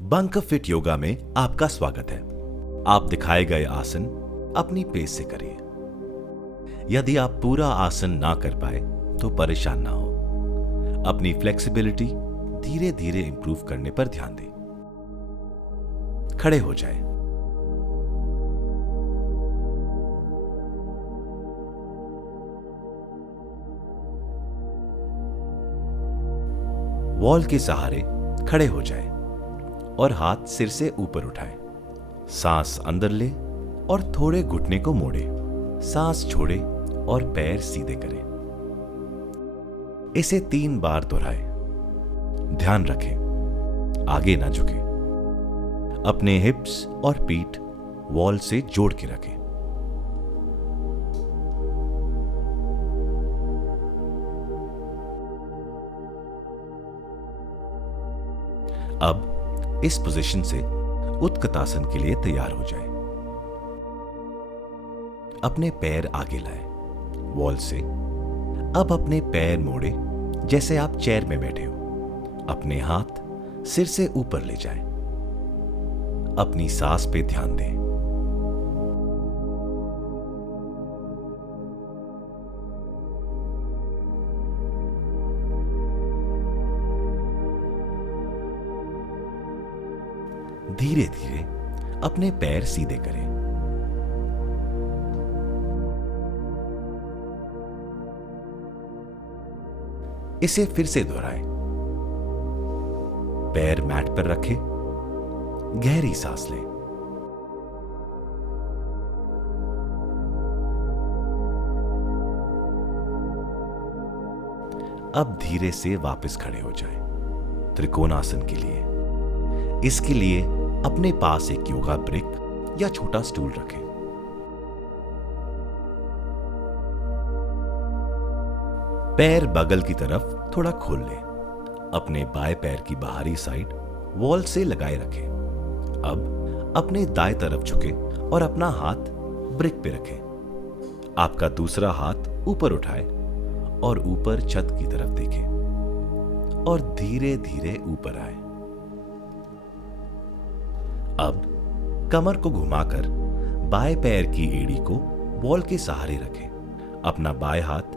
Bunk fit yoga में आपका स्वागत है। आप दिखाए गए आसन अपनी पेस से करिए। यदि आप पूरा आसन ना कर पाए तो परेशान ना हो। अपनी फ्लेक्सिबिलिटी धीरे धीरे इंप्रूव करने पर ध्यान दें। खड़े हो जाएं। वॉल के सहारे खड़े हो जाएं और हाथ सिर से ऊपर उठाएं। सांस अंदर ले और थोड़े घुटने को मोड़े। सांस छोड़े और पैर सीधे करें। इसे 3 बार दोहराएं। ध्यान रखें, आगे ना झुकें। अपने हिप्स और पीठ वॉल से जोड़ के रखें। अब इस पोजीशन से उत्कटासन के लिए तैयार हो जाएं। अपने पैर आगे लाएं वॉल से। अब अपने पैर मोड़े जैसे आप चेयर में बैठे हो। अपने हाथ सिर से ऊपर ले जाएं। अपनी सांस पे ध्यान दें। धीरे धीरे अपने पैर सीधे करें। इसे फिर से दोहराएं। पैर मैट पर रखें। गहरी सांस लें। अब धीरे से वापस खड़े हो जाएं। त्रिकोणासन के लिए इसके लिए अपने पास एक योगा ब्रिक या छोटा स्टूल रखें। पैर बगल की तरफ थोड़ा खोल लें। अपने बाएं पैर की बाहरी साइड वॉल से लगाए रखें। अब अपने दाएं तरफ झुकें और अपना हाथ ब्रिक पे रखें। आपका दूसरा हाथ ऊपर उठाएं और ऊपर छत की तरफ देखें और धीरे धीरे ऊपर आए। अब कमर को घुमाकर बाएं पैर की एड़ी को वॉल के सहारे रखें। अपना बाएं हाथ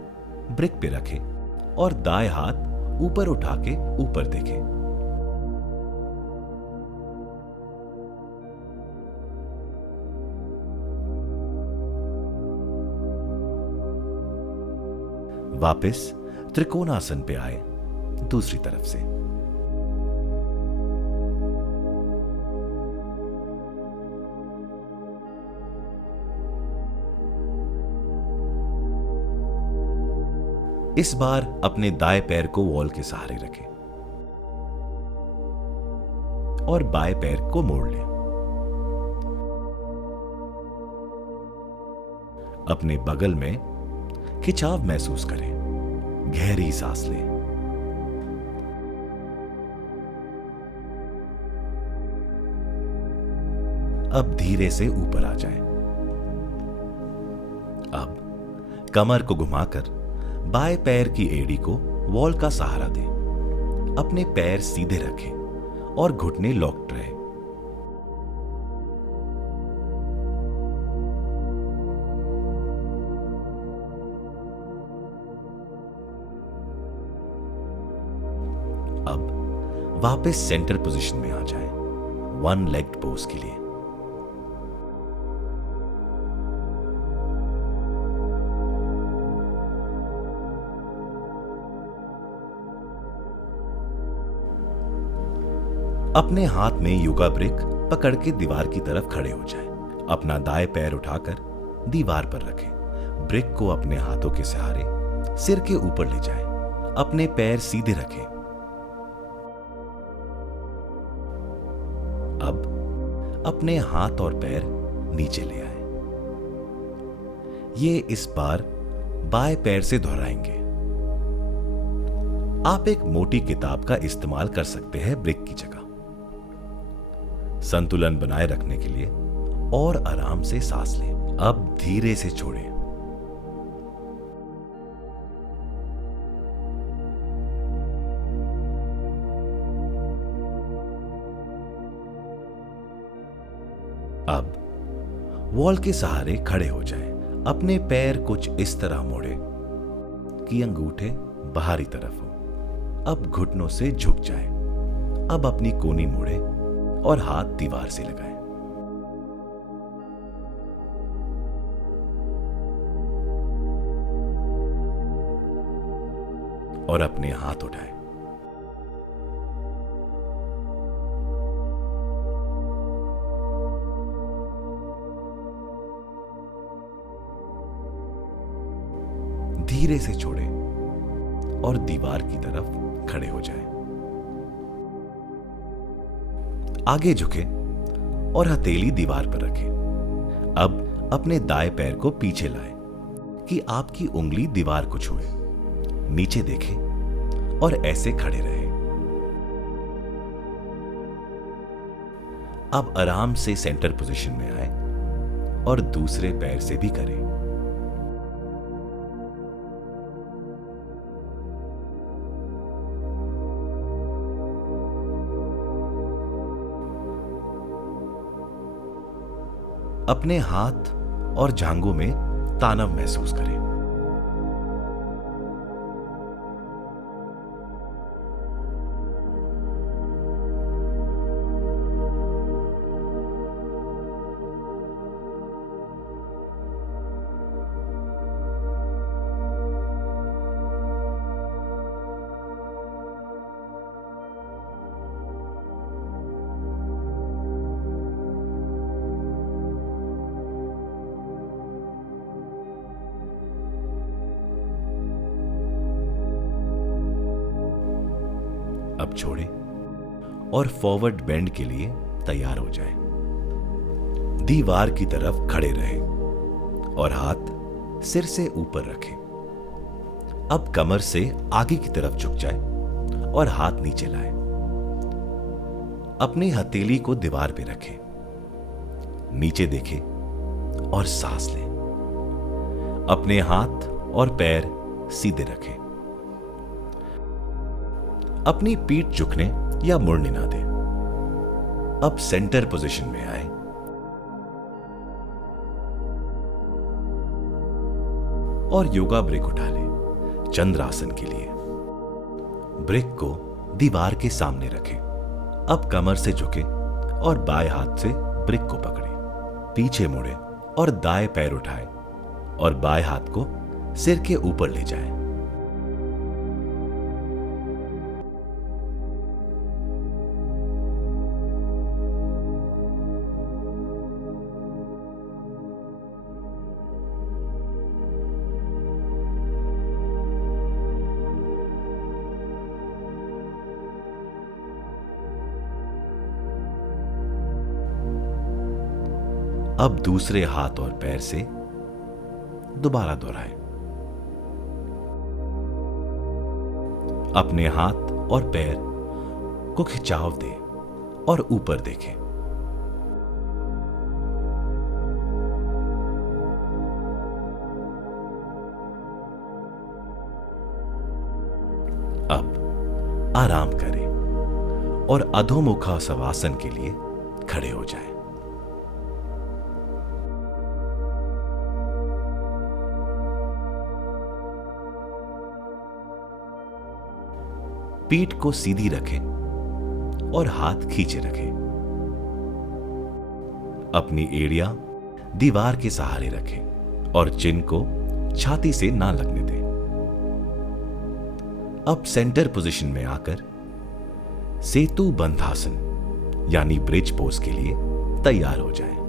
ब्रिक पे रखें और दाएं हाथ ऊपर उठा के ऊपर देखें। वापस त्रिकोणासन पे आए दूसरी तरफ से। इस बार अपने दाएं पैर को वॉल के सहारे रखें और बाएं पैर को मोड़ लें। अपने बगल में खिंचाव महसूस करें। गहरी सांस लें। अब धीरे से ऊपर आ जाएं। अब कमर को घुमाकर बाएं पैर की एड़ी को वॉल का सहारा दें। अपने पैर सीधे रखें और घुटने लॉक्ड रहे। अब वापस सेंटर पोजीशन में आ जाएं, 1 लेग्ड पोज के लिए। अपने हाथ में योगा ब्रिक पकड़ के दीवार की तरफ खड़े हो जाएं। अपना दाएं पैर उठाकर दीवार पर रखें। ब्रिक को अपने हाथों के सहारे सिर के ऊपर ले जाएं। अपने पैर सीधे रखें। अब अपने हाथ और पैर नीचे ले आए। ये इस बार बाएं पैर से दोहराएंगे। आप एक मोटी किताब का इस्तेमाल कर सकते हैं ब्रिक की जगह। संतुलन बनाए रखने के लिए और आराम से सांस लें। अब धीरे से छोड़ें। अब वॉल के सहारे खड़े हो जाएं। अपने पैर कुछ इस तरह मोड़े कि अंगूठे बाहरी तरफ हो। अब घुटनों से झुक जाए। अब अपनी कोहनी मोड़े और हाथ दीवार से लगाएं। और अपने हाथ उठाएं। धीरे से छोड़ें और दीवार की तरफ खड़े हो जाएं। आगे झुकें और हथेली दीवार पर रखें। अब अपने दाएं पैर को पीछे लाएं कि आपकी उंगली दीवार को छुए। नीचे देखें और ऐसे खड़े रहें। अब आराम से सेंटर पोजीशन में आए और दूसरे पैर से भी करें। अपने हाथ और जांघों में तानव महसूस करें। अब छोड़ें और फॉरवर्ड बेंड के लिए तैयार हो जाएं। दीवार की तरफ खड़े रहें और हाथ सिर से ऊपर रखें। अब कमर से आगे की तरफ झुक जाएं और हाथ नीचे लाएं। अपनी हथेली को दीवार पे रखें। नीचे देखें और सांस लें। अपने हाथ और पैर सीधे रखें। अपनी पीठ झुकने या मुड़ने ना दें। अब सेंटर पोजीशन में आए। और योगा ब्रेक उठा लें चंद्रासन के लिए। ब्रेक को दीवार के सामने रखें। अब कमर से झुकें और बाएं हाथ से ब्रेक को पकड़ें। पीछे मुड़ें और दाएं पैर उठाएं और बाएं हाथ को सिर के ऊपर ले जाएं। अब दूसरे हाथ और पैर से दोबारा दोहराएं। अपने हाथ और पैर को खिंचाव दें और ऊपर देखें। अब आराम करें और अधोमुखा शवासन के लिए खड़े हो जाएं। पीठ को सीधी रखें और हाथ खींचे रखें। अपनी एड़ियां दीवार के सहारे रखें और चिन को छाती से ना लगने दें। अब सेंटर पोजीशन में आकर सेतु बंधासन यानी ब्रिज पोज के लिए तैयार हो जाएं।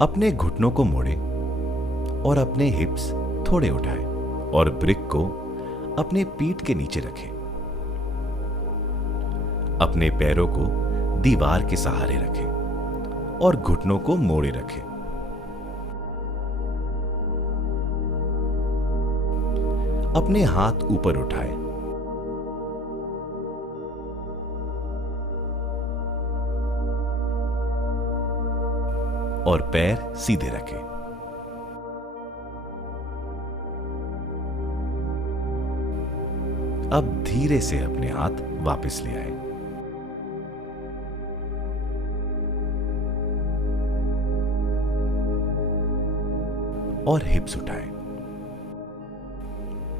अपने घुटनों को मोड़ें और अपने हिप्स थोड़े उठाएं और ब्रिक को अपने पीठ के नीचे रखें। अपने पैरों को दीवार के सहारे रखें और घुटनों को मोड़े रखें। अपने हाथ ऊपर उठाएं और पैर सीधे रखें। अब धीरे से अपने हाथ वापस ले आए। और हिप्स उठाए।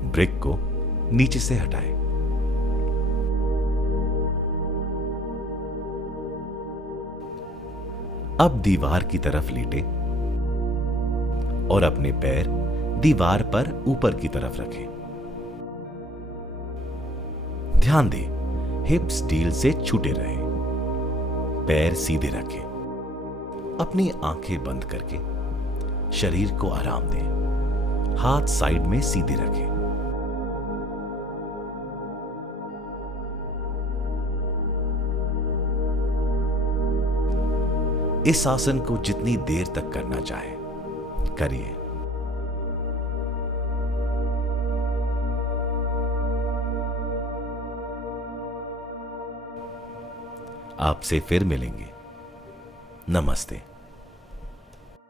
ब्रिक को नीचे से हटाए। अब दीवार की तरफ लेटे और अपने पैर दीवार पर ऊपर की तरफ रखें। ध्यान दें, हिप्स स्टील से छूटे रहे। पैर सीधे रखें। अपनी आंखें बंद करके शरीर को आराम दें। हाथ साइड में सीधे रखें। इस आसन को जितनी देर तक करना चाहे करिए। आपसे फिर मिलेंगे। नमस्ते।